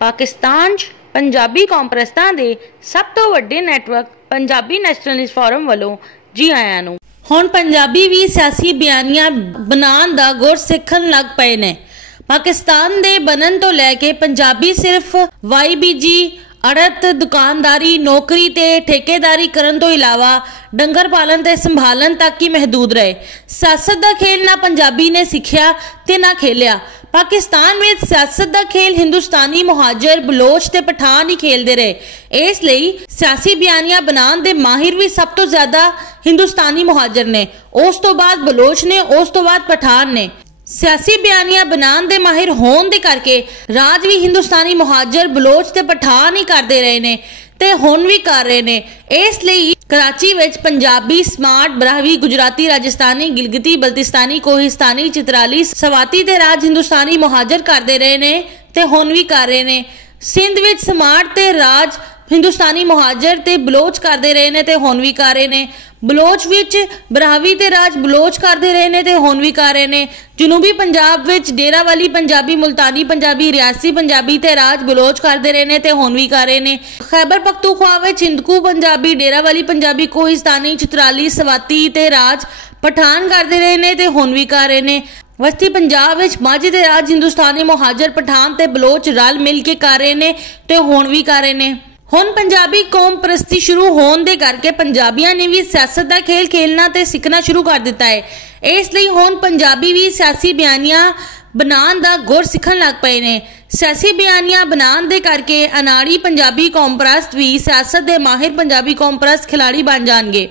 पाकिस्तान 'ਚ पंजाबी कॉन्फ्रेंसां दे सब तो वड्डे नैटवर्क पंजाबी नैशनलिस्ट फोरम वालों जी आयां नूं। हुण पंजाबी भी सियासी बयानियां बनाउण दा गुर सिੱਖਣ लग पए ने। पाकिस्तान दे बनन तो लैके पंजाबी सिर्फ YBG अड़त दुकानदारी नौकरी ते ठेकेदारी करन तो इलावा डंगर पालन ते संभालन तक ही महदूद रहे। सियासत दा खेल ना पंजाबी ने सीखिया ते ना खेलिया। पाकिस्तान में सियासत दा खेल हिंदुस्तानी मुहाजिर बलोच ते पठान ही खेलते रहे। इसलिए सियासी बयानियां बनाने दे माहिर भी सब तो ज्यादा हिंदुस्तानी मुहाजिर ने, उस तो बाद बलोच ने, उस तो बाद पठान ने। सियासी बयानियां बनाने दे माहिर होने दे करके राज भी हिंदुस्तानी मुहाजिर बलोच ते पठान ही करते रहे ने ते हुण भी कर रहे ने। इसलिए कराची विच पंजाबी स्मार्ट ब्राहवी गुजराती राजस्थानी गिलगिती बल्तिस्तानी कोहिस्तानी चित्राली सवाती ते राज हिंदुस्तानी मुहाजिर करते रहे ने ते हुण भी कर रहे ने। सिंध विच स्मार्ट ते राज हिंदुस्तानी मुहाजिर ते बलोच करते रहे ने ते हुण भी कर रहे ने। बलोच विच ब्राहवी ते राज बलोच करते रहे ने ते हुण भी कर रहे ने। जनूबी पंजाब विच डेरा वाली पंजाबी मुल्तानी पंजाबी रियासी पंजाबी ते राज बलोच करते रहे ने ते हुण भी कर रहे ने। खैबर पख्तूनख्वा विच हिंदकू पंजाबी डेरा वाली पंजाबी कोहिस्तानी चित्राली सवाती ते राज पठान करते रहे ने ते हुण भी कर रहे ने। वस्ती पंजाब विच माझी ते राज हिंदुस्तानी मुहाजिर पठान ते बलोच रल मिल के कर रहे ने ते हुण भी कर रहे ने। हुण पंजाबी कौम परस्ती शुरू होने दे करके पंजाबियां ने भी सियासत दा खेल खेलना ते सीखना शुरू कर दिता है। इसलिए हुण पंजाबी भी सियासी बयानियां बनाउण दा गुर सीखण लग पए ने। सियासी बयानियां बनाउण दे करके अनाड़ी पंजाबी कौम परस्त भी सियासत दे माहिर पंजाबी कौम परस्त खिलाड़ी बन जाणगे।